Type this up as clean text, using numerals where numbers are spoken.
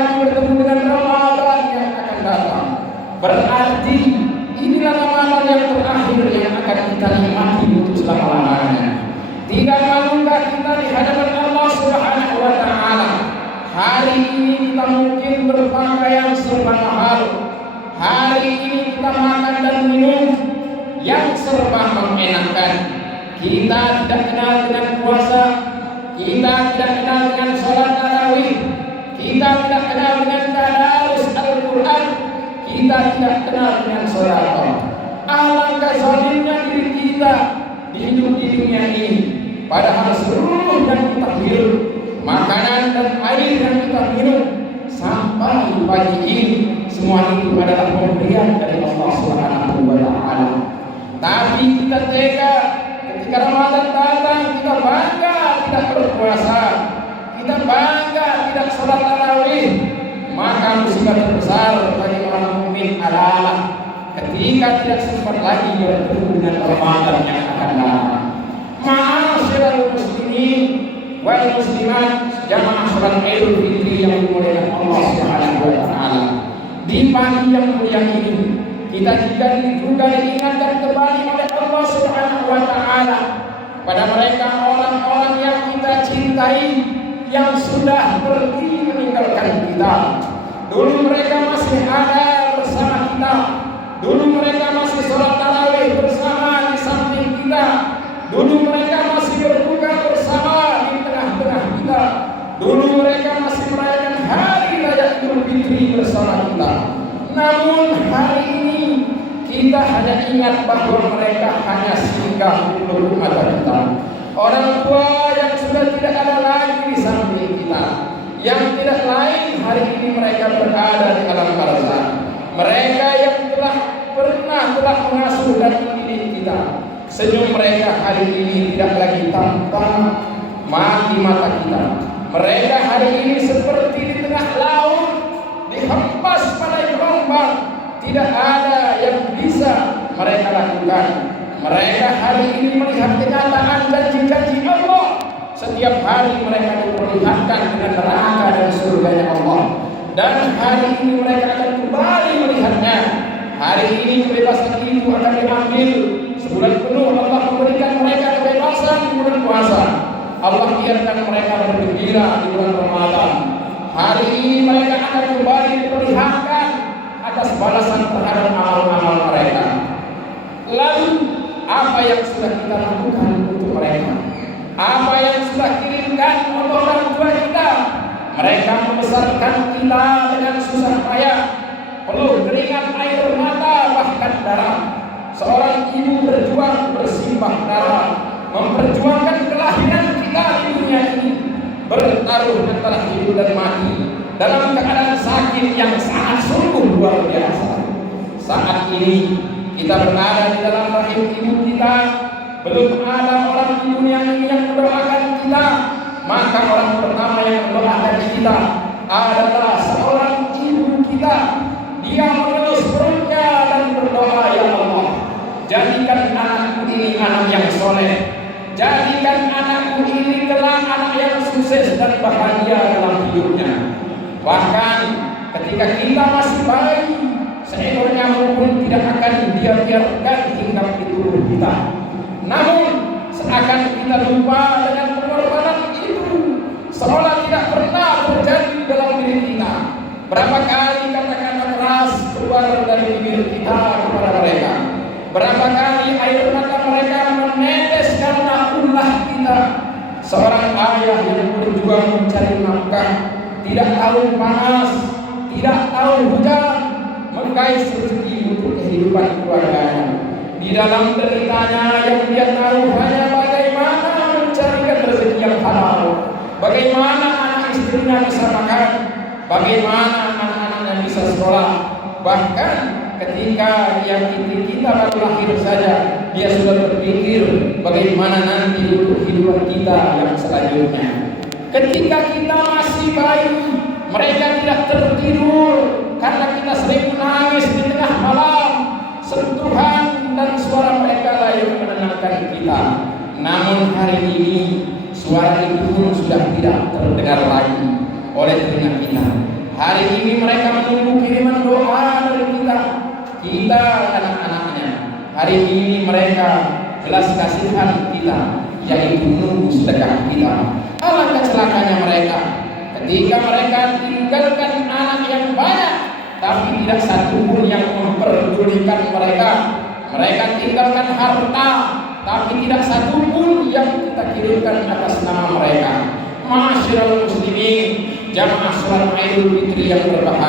lagi bertemu dengan Ramadan yang akan datang. Berarti inilah Ramadan yang terakhir yang akan kita nikmati untuk selama-lamanya. Tidak malukah kita di hadapan Allah Subhanahu wa Ta'ala? Hari ini kita mungkin berpakaian serba mahal. Hari ini kita makan dan minum yang serba mengenakan. Kita tidak kenal dengan puasa, kita tidak kenal dengan sholat tarawih, kita tidak kenal dengan tadarus Al-Quran, kita tidak kenal dengan sedekah. Alangkah zalimnya diri kita di hidup di dunia ini. Padahal seluruh yang kita hirup, makanan dan air yang kita minum sampai pagi ini, semua itu adalah pemberian dari Allah Subhanahu wa Ta'ala. Tapi kita tega ketika Ramadan datang, kita bangga tidak berpuasa, kita bangga tidak sholat tarawih. Maka musibah terbesar bagi orang mukmin adalah ketika tidak sempat lagi bertemu dengan Ramadan yang akan datang. Ma'asyiral muslimin wal muslimat, jamaah salat Idul Fitri yang dimuliakan Allah Subhanahu wa Ta'ala. Di pagi yang mulia ini kita juga diingatkan kembali oleh Allah Subhanahu wa Ta'ala pada mereka orang-orang yang kita cintai yang sudah pergi meninggalkan kita. Dulu mereka masih ada bersama kita, dulu mereka masih sholat tarawih bersama di samping kita, dulu mereka masih berbuka bersama di tengah-tengah kita, dulu mereka masih merayakan hari raya Idul Fitri bersama kita. Namun hari ini kita hanya ingat bahwa mereka hanya singgah di lubuk mata kita. Orang tua yang sudah tidak ada lagi di samping kita, yang tidak lain hari ini mereka berada di alam barzakh. Mereka yang telah mengasuh dan mendidik kita, senyum mereka hari ini tidak lagi tampak di mata kita. Mereka hari ini seperti di tengah laut dihempas pada gelombang, tidak ada yang bisa mereka lakukan. Mereka hari ini melihat kenyataan janji-janji Allah. Setiap hari mereka diperlihatkan dengan neraka dan surganya Allah. Dan hari ini mereka akan kembali melihatnya. Hari ini kebebasan itu akan diambil. Sebulan penuh Allah memberikan mereka kebebasan di bulan puasa. Allah biarkan mereka bergembira di bulan Ramadan. Hari ini mereka akan kembali diperlihatkan atas balasan terhadap amal-amal mereka. Lalu apa yang sudah kita lakukan untuk mereka? Apa yang sudah kirimkan untuk orang tua kita? Mereka membesarkan kita dengan susah payah, penuh keringat, air mata, bahkan darah. Seorang ibu berjuang bersimbah darah, memperjuangkan kelahiran kita di dunia ini, bertaruh antara hidup dan mati dalam keadaan sakit yang sangat sungguh luar biasa. Saat ini kita berada di dalam rahim ibu kita, belum ada orang di dunia ini yang mendoakan kita. Maka orang pertama yang mendoakan kita adalah seorang ibu kita. Dia mengelus perutnya dan berdoa, ya Allah, jadikan anakku ini anak yang soleh, jadikan anakku ini kelak anak yang sukses dan bahagia dalam hidupnya. Bahkan ketika kita masih bayi, seekor nyamuk pun tidak akan dia biarkan hinggap di tubuh kita. Namun seakan kita lupa dengan pengorbanan itu, seolah tidak pernah terjadi dalam diri kita. Berapa kali kata-kata keras keluar dari bibir kita kepada mereka, berapa kali air mata mereka menetes karena ulah kita. Seorang ayah yang berjuang mencari nafkah, tidak tahu panas, tidak tahu hujan, mengais rezeki untuk kehidupan keluarganya. Di dalam deritanya yang dia tahu hanya bagaimana mencarikan rezeki yang halal, bagaimana anak istrinya bisa makan, bagaimana anak-anaknya bisa sekolah. Bahkan ketika yang kita baru lahir saja, dia sudah berpikir bagaimana nanti untuk kehidupan kita yang selanjutnya. Ketika kita masih bayi, mereka tidak tertidur karena kita sering menangis di tengah malam. Sentuhan dan suara mereka lah yang menenangkan kita. Namun hari ini suara itu pun sudah tidak terdengar lagi oleh telinga kita. Hari ini mereka menunggu kiriman doa dari kita anak-anaknya. Hari ini mereka belas kasihan kita, yaitu menunggu sedekah kita. Alangkah celakanya mereka ketika mereka tinggalkan anak yang banyak, tapi tidak satu pun yang memperdulikan mereka. Mereka tinggalkan harta, tapi tidak satu pun yang kita kirimkan atas nama mereka. Ma'asyiral muslimin, jamaah salat Idul Fitri yang berbahagia.